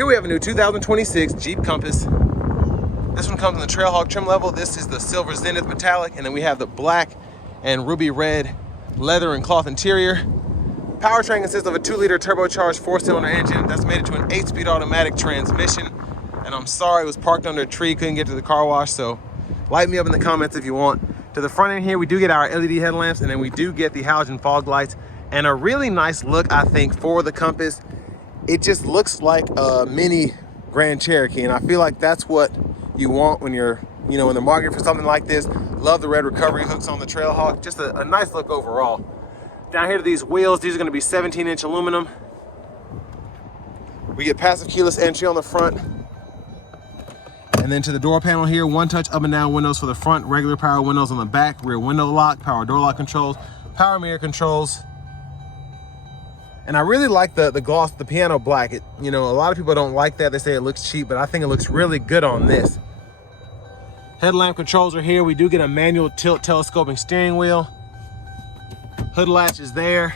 Here we have a new 2026 Jeep Compass. This one comes in the TrailHawk trim level. This is the silver zenith metallic, and then we have the black and ruby red leather and cloth interior. Powertrain consists of a 2-liter turbocharged 4-cylinder engine that's made it to an 8-speed automatic transmission. And I'm sorry, it was parked under a tree, couldn't get to the car wash, so light me up in the comments if you want. To the front end here, we do get our LED headlamps, and then we do get the halogen fog lights, and a really nice look, I think, for the Compass. It just looks like a mini Grand Cherokee, and I feel like that's what you want when you're, in the market for something like this. Love the red recovery hooks on the TrailHawk. Just a nice look overall. Down here to these wheels, these are going to be 17-inch aluminum. We get passive keyless entry on the front. And then to the door panel here, one-touch up and down windows for the front, regular power windows on the back, rear window lock, power door lock controls, power mirror controls. And I really like the gloss, the piano black. A lot of people don't like that. They say it looks cheap, but I think it looks really good on this. Headlamp controls are here. We do get a manual tilt telescoping steering wheel. Hood latch is there.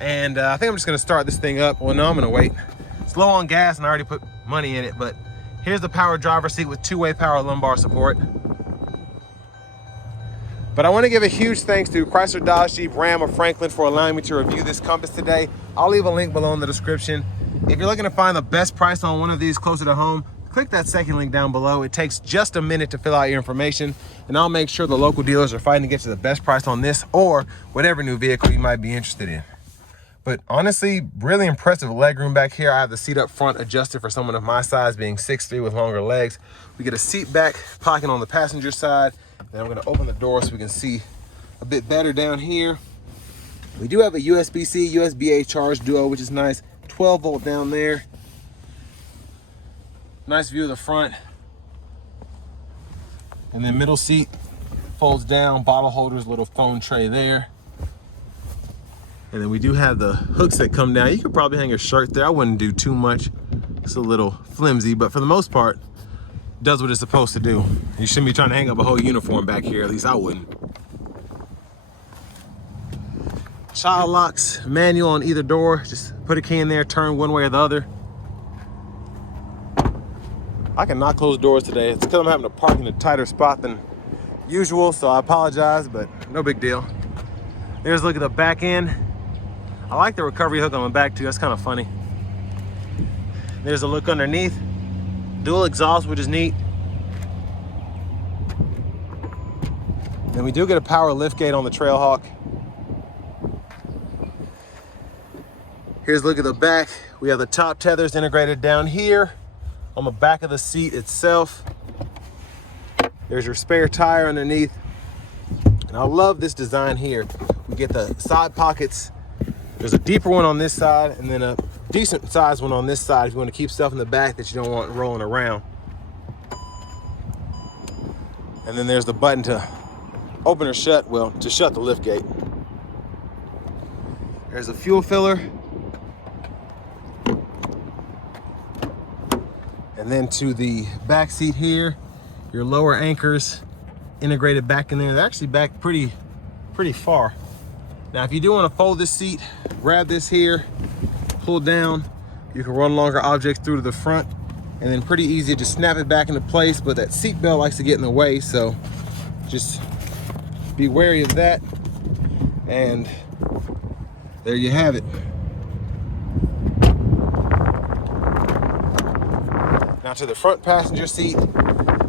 And I think I'm just gonna start this thing up. Well, no, I'm gonna wait. It's low on gas and I already put money in it, but here's the power driver's seat with 2-way power lumbar support. But I want to give a huge thanks to Chrysler, Dodge, Jeep, Ram, or Franklin for allowing me to review this Compass today. I'll leave a link below in the description. If you're looking to find the best price on one of these closer to home, click that second link down below. It takes just a minute to fill out your information, and I'll make sure the local dealers are fighting to get you the best price on this or whatever new vehicle you might be interested in. But honestly, really impressive legroom back here. I have the seat up front adjusted for someone of my size, being 6'3" with longer legs. We get a seat back pocket on the passenger side. Then I'm gonna open the door so we can see a bit better down here. We do have a USB-C, USB-A charge duo, which is nice. 12 volt down there. Nice view of the front. And then middle seat folds down, bottle holders, little phone tray there. And then we do have the hooks that come down. You could probably hang a shirt there. I wouldn't do too much. It's a little flimsy, but for the most part, does what it's supposed to do. You shouldn't be trying to hang up a whole uniform back here. At least I wouldn't. Child locks, manual on either door. Just put a key in there, turn one way or the other. I cannot close doors today. It's because I'm having to park in a tighter spot than usual, so I apologize, but no big deal. There's a look at the back end. I like the recovery hook on the back too. That's kind of funny. There's a look underneath. Dual exhaust, which is neat. Then we do get a power liftgate on the TrailHawk. Here's a look at the back. We have the top tethers integrated down here on the back of the seat itself. There's your spare tire underneath. And I love this design here. We get the side pockets. There's a deeper one on this side and then a decent sized one on this side if you want to keep stuff in the back that you don't want rolling around. And then there's the button to open or shut, well, to shut the lift gate. There's a fuel filler. And then to the back seat here, your lower anchors integrated back in there. They're actually back pretty far. Now, if you do want to fold this seat, grab this here, pull down. You can run longer objects through to the front, and then pretty easy to just snap it back into place, but that seat belt likes to get in the way, so just be wary of that. And there you have it. Now to the front passenger seat,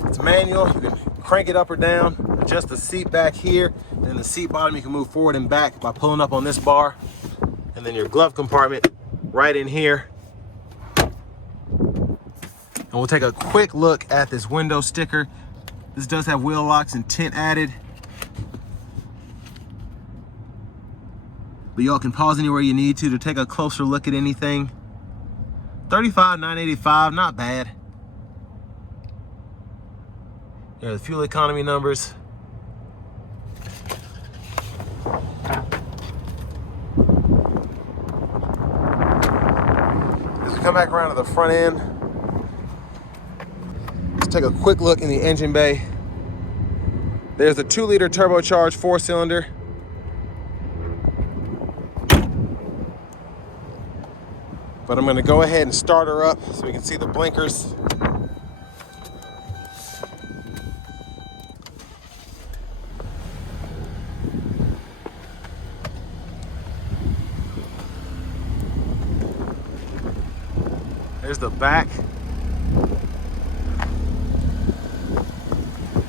it's manual. You can crank it up or down, adjust the seat back here, and then the seat bottom you can move forward and back by pulling up on this bar. And then your glove compartment right in here. And we'll take a quick look at this window sticker. This does have wheel locks and tint added. But y'all can pause anywhere you need to take a closer look at anything. $35,985, not bad. There are the fuel economy numbers. As we come back around to the front end, let's take a quick look in the engine bay. There's a 2-liter turbocharged 4-cylinder. But I'm gonna go ahead and start her up so we can see the blinkers. There's the back.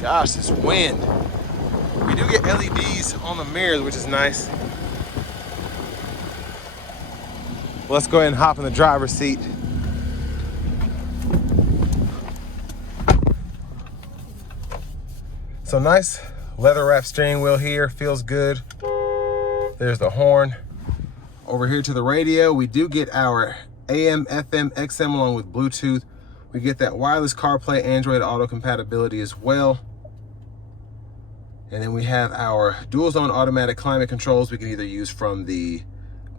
Gosh, this wind. We do get LEDs on the mirrors, which is nice. Let's go ahead and hop in the driver's seat. So nice leather wrap steering wheel here, feels good. There's the horn. Over here to the radio, we do get our AM, FM, XM along with Bluetooth. We get that wireless CarPlay, Android Auto compatibility as well. And then we have our dual zone automatic climate controls. We can either use from the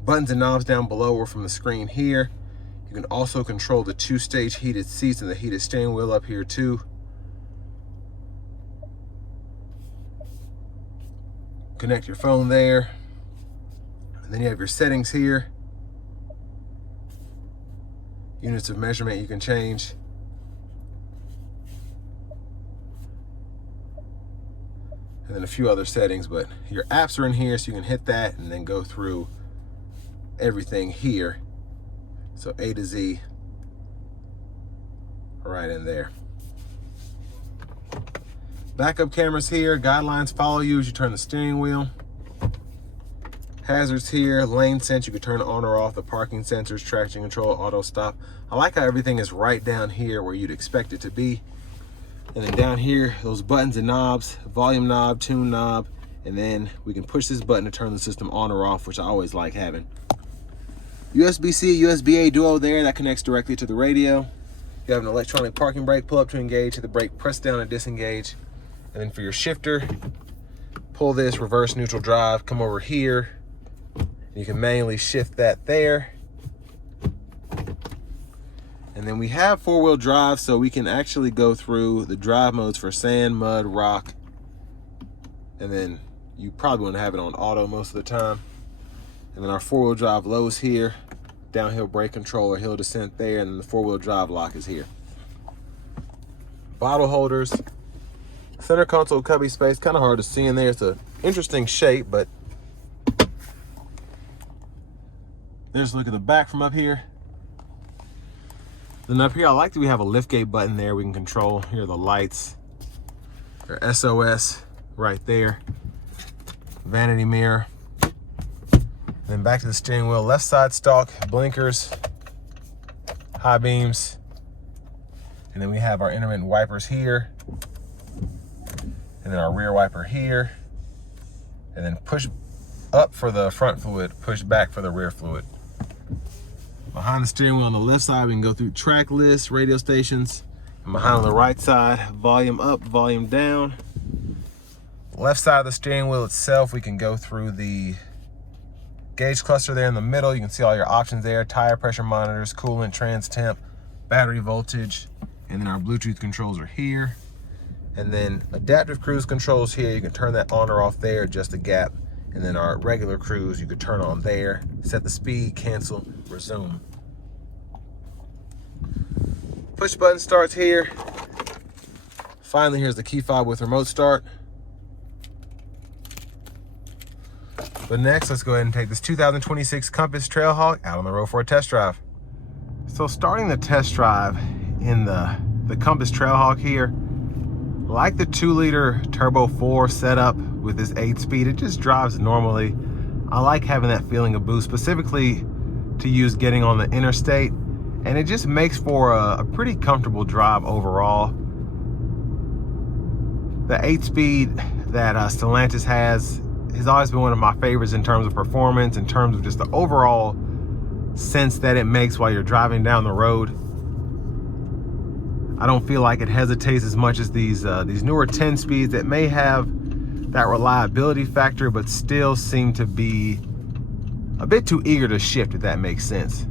buttons and knobs down below or from the screen here. You can also control the 2-stage heated seats and the heated steering wheel up here too. Connect your phone there. And then you have your settings here. Units of measurement you can change. And then a few other settings, but your apps are in here, so you can hit that and then go through everything here. So A to Z, right in there. Backup cameras here, guidelines follow you as you turn the steering wheel. Hazards here, lane sense, you can turn on or off the parking sensors, traction control, auto stop. I like how everything is right down here where you'd expect it to be. And then down here, those buttons and knobs, volume knob, tune knob, and then we can push this button to turn the system on or off, which I always like having. USB-C, USB-A duo there, that connects directly to the radio. You have an electronic parking brake, pull up to engage, hit the brake, press down and disengage. And then for your shifter, pull this, reverse neutral drive, come over here. You can manually shift that there. And then we have 4-wheel drive, so we can actually go through the drive modes for sand, mud, rock. And then you probably want to have it on auto most of the time. And then our 4-wheel drive lows here, downhill brake control or hill descent there, and then the 4-wheel drive lock is here. Bottle holders, center console cubby space, kind of hard to see in there. It's an interesting shape, but there's a look at the back from up here. Then up here, I like that we have a liftgate button there we can control. Here are the lights, or SOS right there. Vanity mirror. Then back to the steering wheel, left side stalk, blinkers, high beams. And then we have our intermittent wipers here. And then our rear wiper here. And then push up for the front fluid, push back for the rear fluid. Behind the steering wheel on the left side, we can go through track lists, radio stations. And behind on the right side, volume up, volume down. Left side of the steering wheel itself, we can go through the gauge cluster there in the middle. You can see all your options there, tire pressure monitors, coolant, trans temp, battery voltage, and then our Bluetooth controls are here. And then adaptive cruise controls here, you can turn that on or off there, adjust the gap. And then our regular cruise, you could turn on there, set the speed, cancel, resume. Push button starts here. Finally, here's the key fob with remote start. But next, let's go ahead and take this 2026 Compass TrailHawk out on the road for a test drive. So starting the test drive in the Compass TrailHawk here, like the 2-liter Turbo 4 setup with this 8-speed, it just drives normally. I like having that feeling of boost, specifically to use getting on the interstate, and it just makes for a pretty comfortable drive overall. The 8-speed that Stellantis has always been one of my favorites in terms of performance, in terms of just the overall sense that it makes while you're driving down the road. I don't feel like it hesitates as much as these newer 10 speeds that may have that reliability factor, but still seem to be a bit too eager to shift, if that makes sense.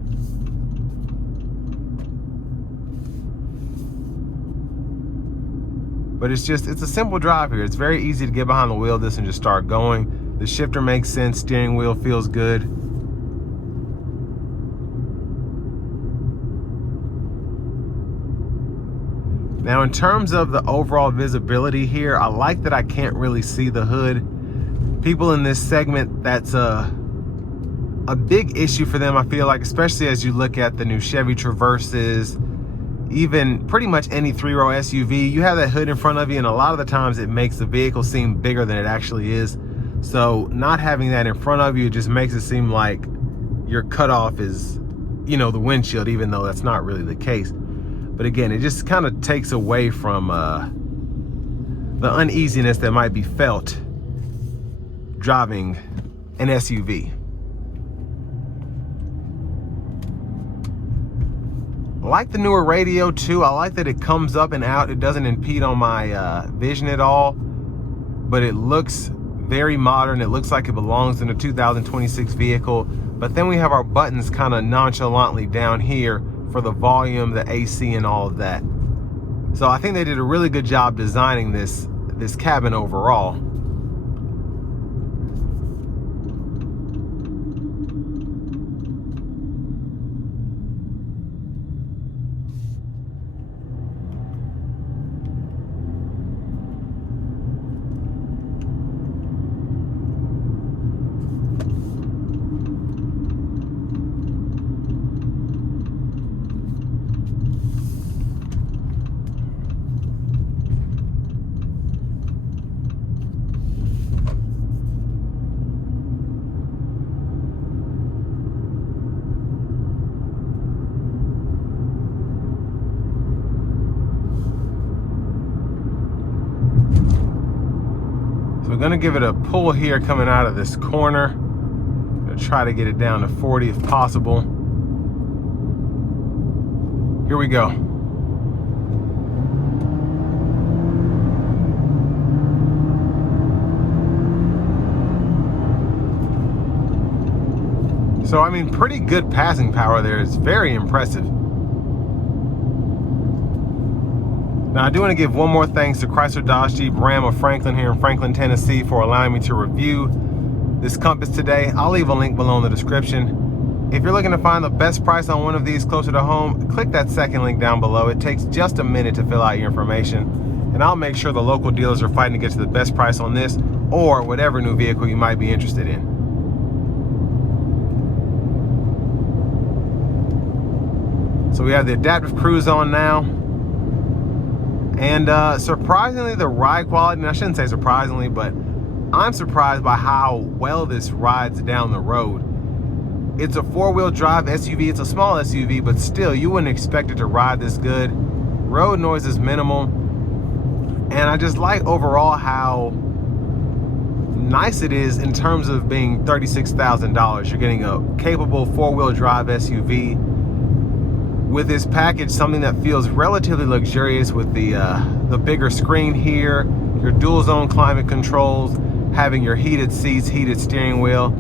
But it's a simple drive here. It's very easy to get behind the wheel of this and just start going. The shifter makes sense, steering wheel feels good. Now, in terms of the overall visibility here, I like that I can't really see the hood. People in this segment, that's a big issue for them, I feel like, especially as you look at the new Chevy Traverses, even pretty much any three-row SUV, you have that hood in front of you, and a lot of the times it makes the vehicle seem bigger than it actually is. So not having that in front of you just makes it seem like your cutoff is, you know, the windshield, even though that's not really the case. But again, it just kind of takes away from the uneasiness that might be felt driving an SUV. I like the newer radio too. I like that it comes up and out. It doesn't impede on my vision at all, but it looks very modern. It looks like it belongs in a 2026 vehicle. But then we have our buttons kind of nonchalantly down here for the volume, the AC, and all of that. So I think they did a really good job designing this cabin overall. So we're gonna give it a pull here coming out of this corner. Gonna try to get it down to 40 if possible. Here we go. So I mean, pretty good passing power there. It's very impressive. Now, I do want to give one more thanks to Chrysler, Dodge, Jeep, Ram of Franklin here in Franklin, Tennessee for allowing me to review this Compass today. I'll leave a link below in the description. If you're looking to find the best price on one of these closer to home, click that second link down below. It takes just a minute to fill out your information, and I'll make sure the local dealers are fighting to get to the best price on this or whatever new vehicle you might be interested in. So we have the adaptive cruise on now. And surprisingly, the ride quality, and I shouldn't say surprisingly, but I'm surprised by how well this rides down the road. It's a four-wheel drive SUV. It's a small SUV, but still, you wouldn't expect it to ride this good. Road noise is minimal. And I just like overall how nice it is in terms of being $36,000. You're getting a capable four-wheel drive SUV with this package, something that feels relatively luxurious with the bigger screen here, your dual zone climate controls, having your heated seats, heated steering wheel.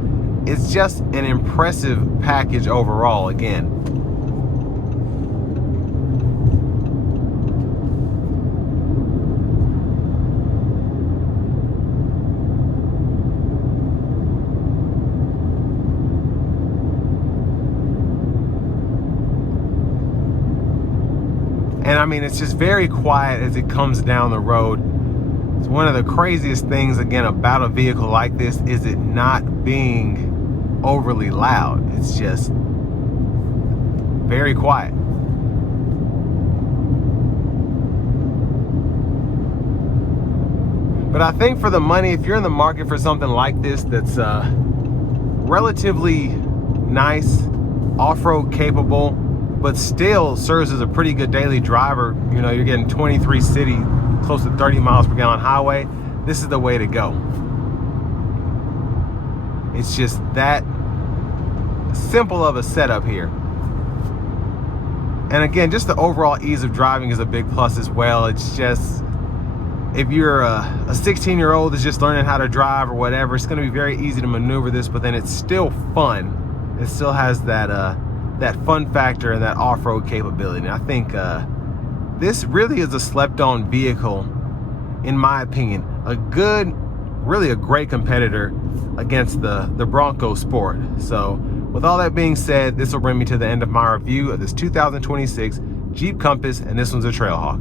It's just an impressive package overall again. And I mean, it's just very quiet as it comes down the road. It's one of the craziest things, again, about a vehicle like this is it not being overly loud. It's just very quiet. But I think for the money, if you're in the market for something like this that's relatively nice, off-road capable, but still serves as a pretty good daily driver, you know, you're getting 23 city, close to 30 miles per gallon highway, this is the way to go. It's just that simple of a setup here. And again, just the overall ease of driving is a big plus as well. It's just, if you're a 16-year-old that's just learning how to drive or whatever, it's gonna be very easy to maneuver this, but then it's still fun. It still has that fun factor and that off-road capability. And I think this really is a slept-on vehicle, in my opinion. Really a great competitor against the Bronco Sport. So with all that being said, this will bring me to the end of my review of this 2026 Jeep Compass, and this one's a TrailHawk.